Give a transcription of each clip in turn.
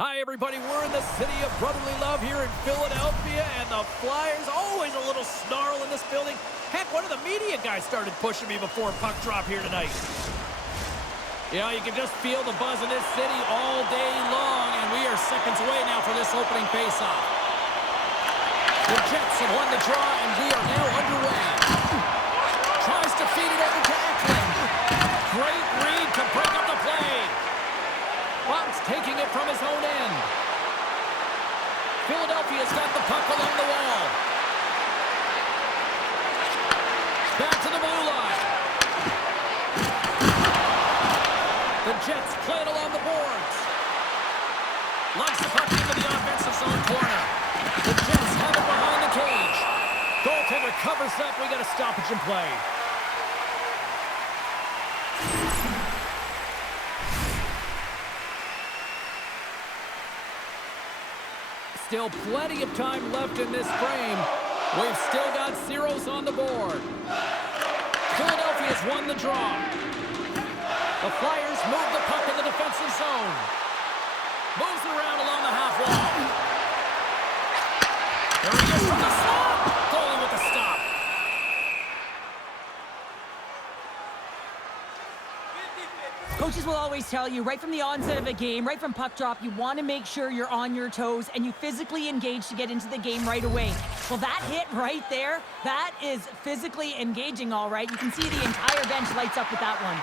Hi, everybody. We're in the city of brotherly love here in Philadelphia, and the Flyers, always a little snarl in this building. Heck, one of the media guys started pushing me before puck drop here tonight. You know, you can just feel the buzz in this city all day long, and we are seconds away now for this opening faceoff. The Jets have won the draw, and we are now underway. Tries to feed it over to Eklund. Great read to break up the play. Bunk's taking it from his own end. Philadelphia's got the puck along the wall. Back to the blue line. The Jets play it along the boards. Launch the puck into the offensive zone corner. The Jets have it behind the cage. Goaltender covers up. We got a stoppage in play. Still plenty of time left in this frame. We've still got zeros on the board. Philadelphia's won the draw. The Flyers move the puck in the defensive zone. Moves it around along the half wall. There he is from the slot. Goalie with the stop. Coaches will always tell you, right from the onset of a game, right from puck drop, you want to make sure you're on your toes and you physically engage to get into the game right away. Well, that hit right there, that is physically engaging, all right. You can see the entire bench lights up with that one.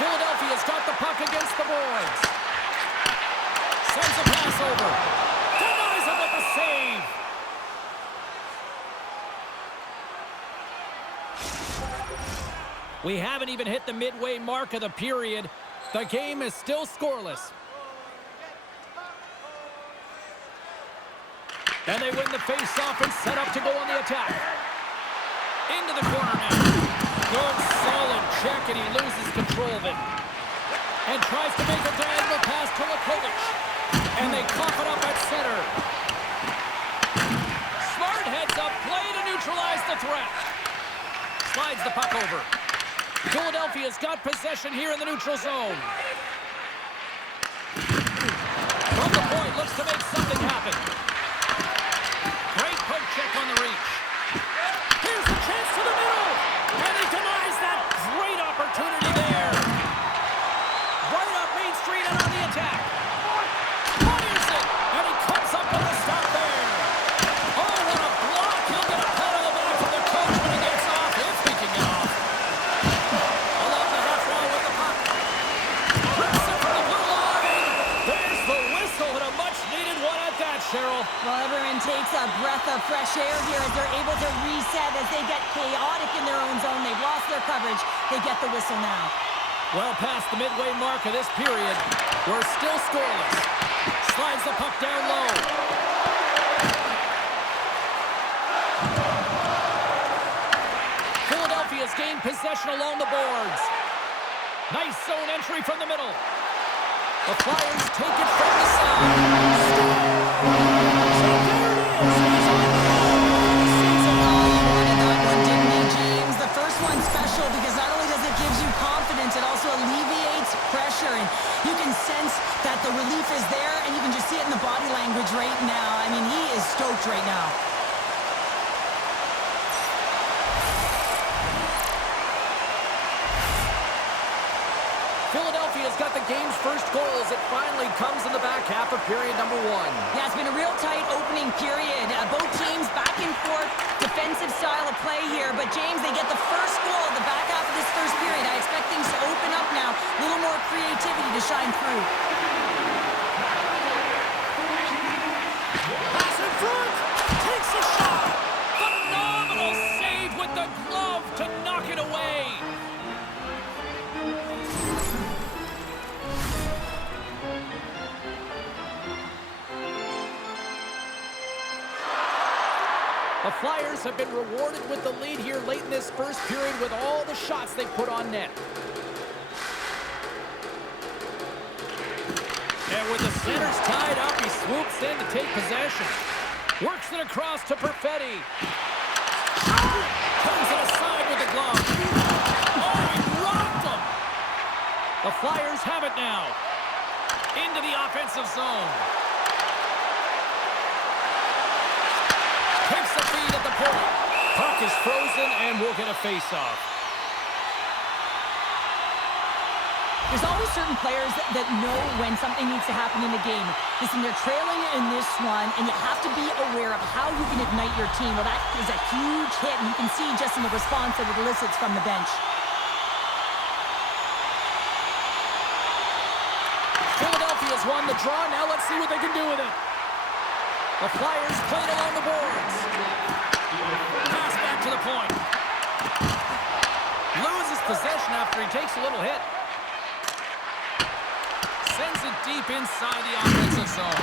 Philadelphia's got the puck against the boards. Sends a pass over. Denies him with the save. We haven't even hit the midway mark of the period. The game is still scoreless. And they win the face-off and set up to go on the attack. Into the corner now. Good, solid check, and he loses control of it. And tries to make a diagonal pass to Lakovic. And they cough it up at center. Smart heads up, play to neutralize the threat. Slides the puck over. Philadelphia's got possession here in the neutral zone. From the point, looks to make something happen. Great poke check on the reach. Here's the chance to the middle. And he denies that great opportunity there. Right up Main Street and on the attack. Fires it. And he comes up with a stop there. Oh, what a block. He'll get a pat on the back from the coach when he gets off, if he can get off. Along the half wall with the puck. Rips it from the blue line. There's the whistle and a much-needed one at that, Cheryl. Well, everyone takes a breath of fresh air here as they're able to reset as they get chaotic in their own zone. They've lost their coverage. They get the whistle now. Well past the midway mark of this period, we're still scoreless. Slides the puck down low. Philadelphia's gained possession along the boards. Nice zone entry from the middle. The Flyers take it from the side. So there it is. He's on the season. Oh, you wanted that one, didn't you, James? The first one's special because not only does it give you confidence, it also alleviates pressure. And you can sense that the relief is there, and you can just see it in the body language right now. I mean, he is stoked right now. Philadelphia's got the game's first goal as it finally comes in the back half of period number one. Yeah, it's been a real tight opening period. Both teams back and forth, defensive style of play here. But, James, they get the first goal at the back half of this first period. I expect things to open up now. A little more creativity to shine through. Pass in front. Takes a shot. Phenomenal save with the glove to knock it away. The Flyers have been rewarded with the lead here late in this first period with all the shots they put on net. And with the centers tied up, he swoops in to take possession. Works it across to Perfetti. Comes it aside with the glove. Oh, he rocked him. The Flyers have it now. into the offensive zone. Takes the feed at the point. Puck is frozen, and we'll get a face-off. There's always certain players that know when something needs to happen in the game. Listen, they're trailing in this one, and you have to be aware of how you can ignite your team. Well, that is a huge hit, and you can see just in the response that it elicits from the bench. Philadelphia's won the draw. Now let's see what they can do with it. The Flyers played along the boards. Pass back to the point. Loses possession after he takes a little hit. Sends it deep inside the offensive zone.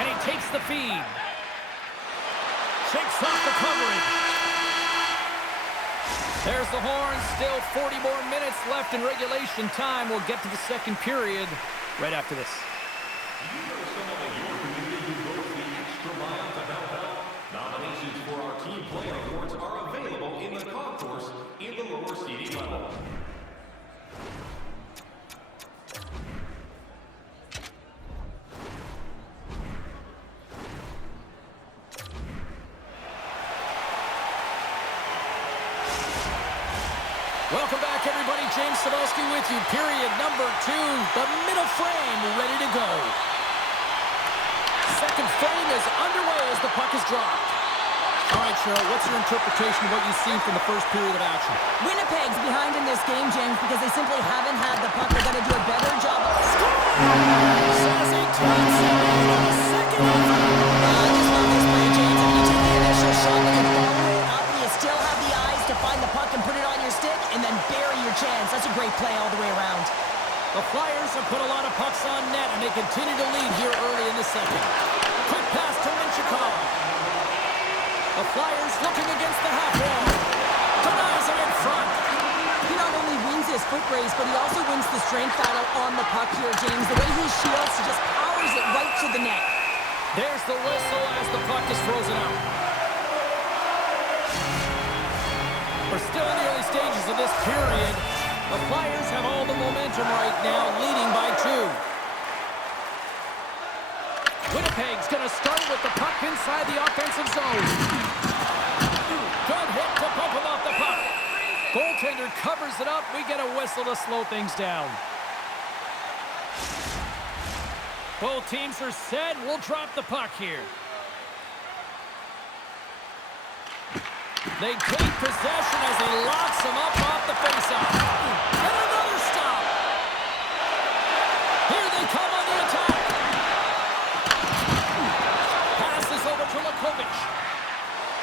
And he takes the feed. Shakes off the coverage. There's the horn. Still 40 more minutes left in regulation time. We'll get to the second period right after this. Nominations for our Team Player Awards are available in the concourse in the lower seating level. Welcome back, everybody. James Cebulski with you. Period number 2. The middle frame ready to go. Second frame is underway as the puck is dropped. All right, Cheryl, what's your interpretation of what you've seen from the first period of action? Winnipeg's behind in this game, James, because they simply haven't had the puck. They've got to do a better job of Says he takes it on a second effort. I just love this play, James. I mean, you take the initial shot and you follow it up, and you still have the eyes to find the puck and put it on your stick, and then bury your chance. That's a great play all the way around. The Flyers have put a lot of pucks on net, and they continue to lead here early in the second. Quick pass to Minchikov. The Flyers looking against the half wall. Denies him in front. He not only wins his foot race, but he also wins the strength battle on the puck here, James. The way he shields, he just powers it right to the net. There's the whistle as the puck is frozen out. We're still in the early stages of this period. The Flyers have all the momentum right now, leading by 2. Winnipeg's going to start with the puck inside the offensive zone. Good hit to bump him off the puck. Goaltender covers it up. We get a whistle to slow things down. Both teams are set. We'll drop the puck here. They take possession as he locks him up off the faceoff. And another stop. Here they come on the attack. Passes over to Lakovic.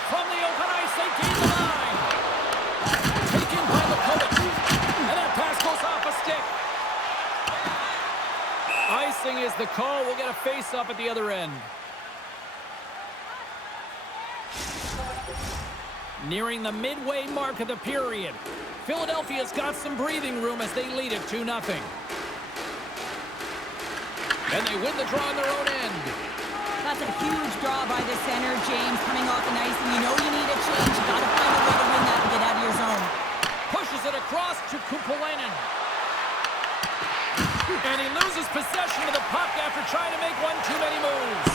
From the open ice, they gain the line. Taken by Lakovic. And that pass goes off a stick. Icing is the call. We'll get a face-off at the other end. Nearing the midway mark of the period. Philadelphia's got some breathing room as they lead it 2-0. And they win the draw on their own end. That's a huge draw by the center, James, coming off the ice, and you know you need a change. You got to find a way to win that and get out of your zone. Pushes it across to Kupalainen. And he loses possession of the puck after trying to make one too many moves.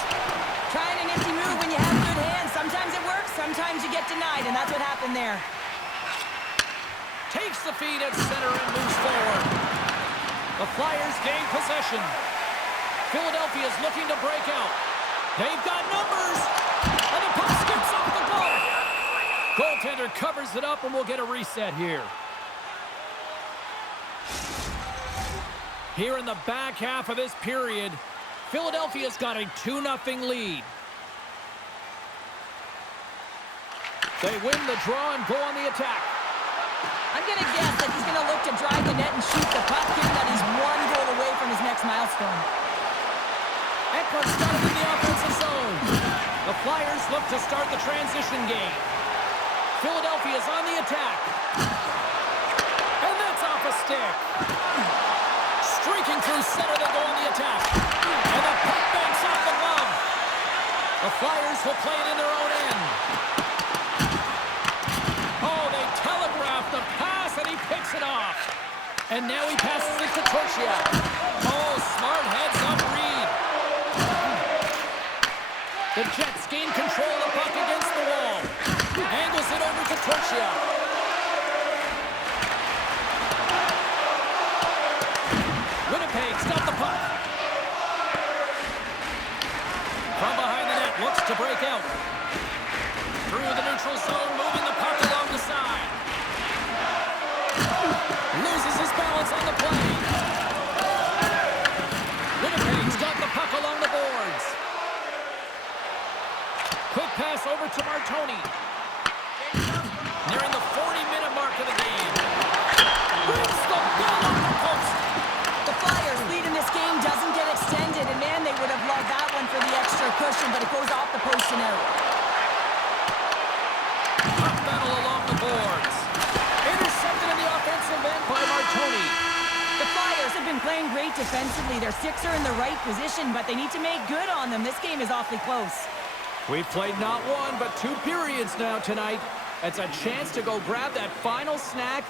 Trying a nifty move when you have good hands. Sometimes it works, sometimes you get denied, and that's what happened there. Takes the feed at center and moves forward. The Flyers gain possession. Philadelphia's looking to break out. They've got numbers. And the puck skips off the goal. Goaltender covers it up, and we'll get a reset here. Here in the back half of this period, Philadelphia's got a 2-0 lead. They win the draw and go on the attack. I'm going to guess that he's going to look to drive the net and shoot the puck here, that he's one goal away from his next milestone. Ekman started in the offensive zone. The Flyers look to start the transition game. Philadelphia's on the attack. And that's off a stick. Streaking through center, they go on the attack. And the puck banks off the glove. The Flyers will play it in their own end. Oh, they telegraph the pass, and he picks it off. And now he passes it to Torchia. Oh, smart The Jets gain control of the puck against the wall. Angles it over to Torchia. Winnipeg's got the puck. From behind the net, looks to break out. Through the neutral zone, moving the puck along the side. Loses his balance on the play. Winnipeg's got the puck along the boards. Quick pass over to Martoni. Nearing the 40-minute mark of the game. Brings the ball on the post. The Flyers' lead in this game doesn't get extended, and man, they would have loved that one for the extra cushion, but it goes off the post and out. Puck battle along the boards. Intercepted in the offensive end by Martoni. The Flyers have been playing great defensively. Their sticks are in the right position, but they need to make good on them. This game is awfully close. We've played not one, but 2 periods now tonight. It's a chance to go grab that final snack.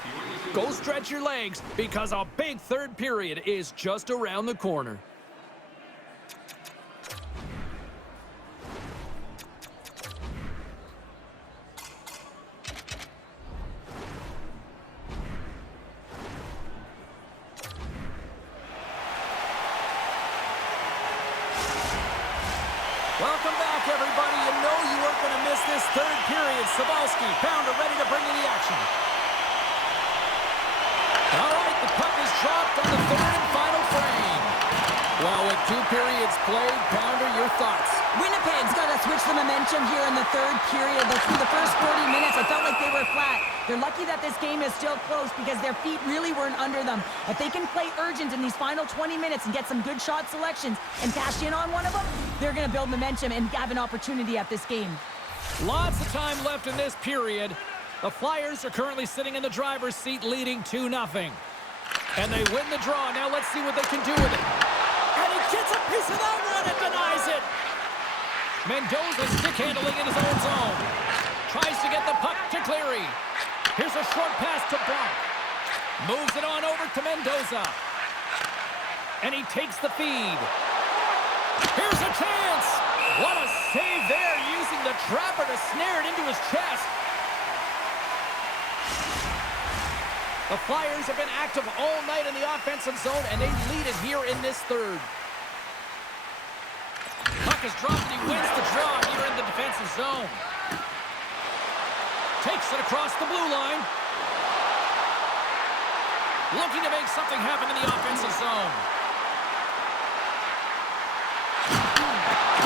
Go stretch your legs, because a big third period is just around the corner. Welcome back, everybody. You know you weren't going to miss this third period. Sabalski, Pounder ready to bring you the action. All right, the puck is dropped on the third and final frame. Well, with 2 periods played, Pounder, your thoughts? Winnipeg's got to switch the momentum here in the third period. Through the first 40 minutes, I felt like they were flat. They're lucky that this game is still close because their feet really weren't under them. If they can play urgent in these final 20 minutes and get some good shot selections and cash in on one of them, they're going to build momentum and have an opportunity at this game. Lots of time left in this period. The Flyers are currently sitting in the driver's seat, leading 2-0. And they win the draw. Now let's see what they can do with it. And he gets a piece of that one and denies it. Mendoza stick handling in his own zone. Tries to get the puck to Cleary. Here's a short pass to Brock. Moves it on over to Mendoza. And he takes the feed. Here's a chance. What a save there, using the trapper to snare it into his chest. The Flyers have been active all night in the offensive zone, and they lead it here in this third. Puck is dropped, and he wins the draw here in the defensive zone. Takes it across the blue line. Looking to make something happen in the offensive zone.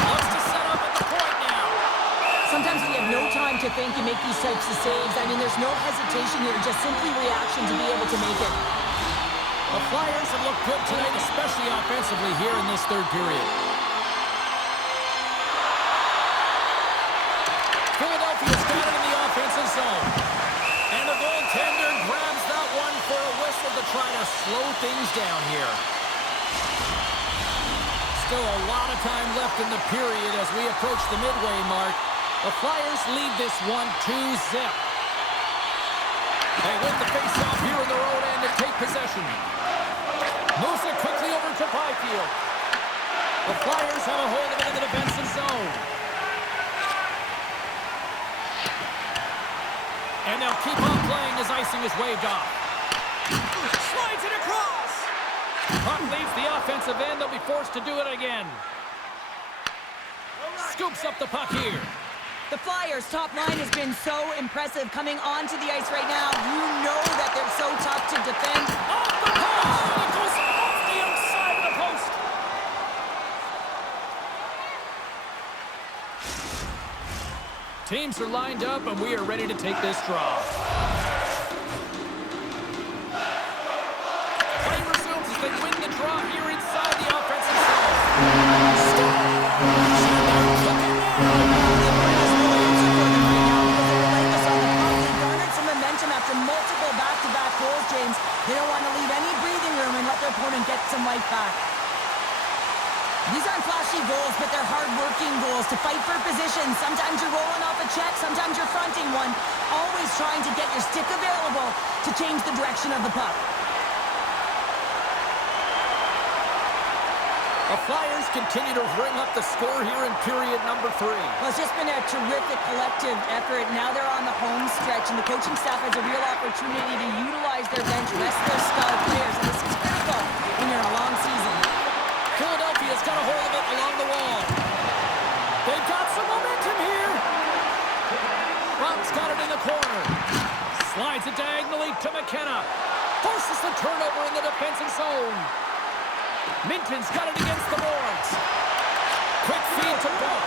Looks to set up at the point now. Sometimes when you have no time to think, you make these types of saves. I mean, there's no hesitation here, just simply reaction to be able to make it. The Flyers have looked good tonight, especially offensively here in this third period. Philadelphia's got it in the offensive zone. And the goaltender grabs that one for a whistle to try to slow things down here. Still a lot of time left in the period as we approach the midway mark. The Flyers lead this one 2-0. They win the face-off here in their own end and take possession. Moves it quickly over to Byfield. The Flyers have a hold of it in the defensive zone. And they'll keep on playing as icing is waved off. Slides it across. Puck leaves the offensive end. They'll be forced to do it again. Scoops up the puck here. The Flyers' top line has been so impressive coming onto the ice right now. You know that they're so tough to defend. Off the post! It goes off the outside of the post. Teams are lined up, and we are ready to take this draw. Play resumes as they win the draw here inside the offensive zone. After multiple back-to-back goals, James, they don't want to leave any breathing room and let their opponent get some life back. These aren't flashy goals, but they're hard-working goals to fight for position. Sometimes you're rolling off a check, sometimes you're fronting one. Always trying to get your stick available to change the direction of the puck. The Flyers continue to bring up the score here in period number 3. Well, it's just been a terrific collective effort. Now they're on the home stretch, and the coaching staff has a real opportunity to utilize their bench, rest their star players, and this is critical when you're in a long season. Philadelphia's got a hold of it along the wall. They've got some momentum here. Rock's got it in the corner. Slides it diagonally to McKenna. Forces the turnover in the defensive zone. Minton's got it against the boards. Quick feed to Buck.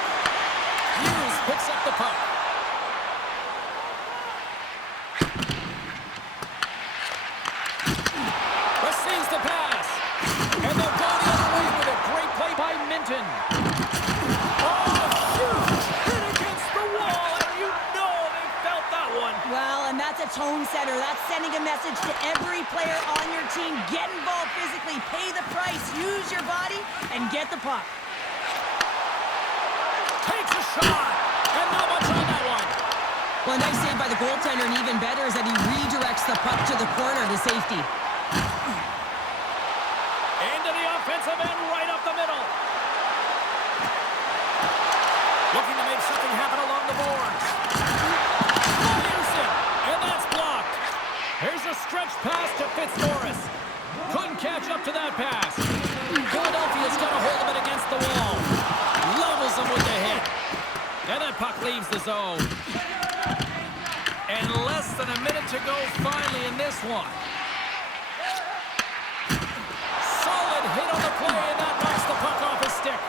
Hughes picks up the puck. Receives the pass. And they'll go the other way with a great play by Minton. Oh, huge hit against the wall, and you know they felt that one. Well, and that's a tone setter. That's sending a message to every player on your team. Get involved physically, pay the price, use your body, and get the puck. Takes a shot, and not much on that one. Well, a nice save by the goaltender, and even better is that he redirects the puck to the corner to safety. Into the offensive end, right up the middle. Looking to make something happen along the boards. Fires it, and that's blocked. Here's a stretch pass to Fitzmaurice. Couldn't catch up to that pass. Philadelphia's got a hold of it against the wall. Levels him with the hit. And that puck leaves the zone. And less than a minute to go finally in this one. Solid hit on the play, and that knocks the puck off his stick.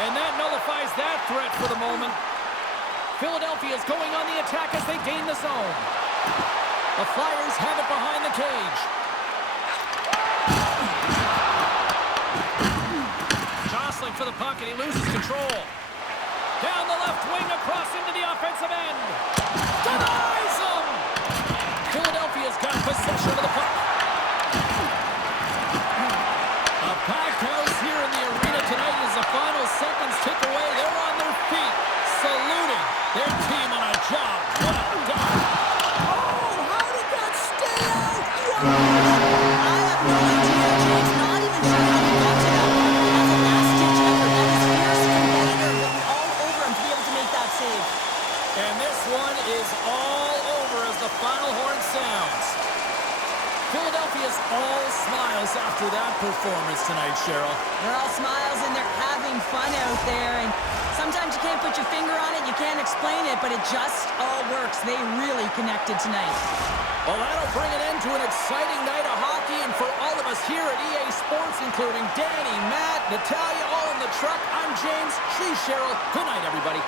And that nullifies that threat for the moment. Philadelphia's going on the attack as they gain the zone. The Flyers have it behind the cage. Jostling for the puck, and he loses control. Down the left wing, across into the offensive end. Denies him! Philadelphia's got possession of the puck. A packed house here in the arena tonight as the final seconds tick away. They're on their feet, saluting their team on a job well done. Oh, how did that stay out? Wow! I have no idea, James. Not even sure how he got to that one. That's a last-ditch effort. That is fierce competitor going all over him to be able to make that save. And this one is all over as the final horn sounds. Philadelphia's all smiles after that performance tonight, Cheryl. They're all smiles and they're having fun out there. And sometimes you can't put your finger on it, you can't explain it, but it just all works. They really connected tonight. Well, that'll bring an end to an exciting night of hockey. And for all of us here at EA Sports, including Danny, Matt, Natalia, all in the truck, I'm James. She's Cheryl. Good night, everybody.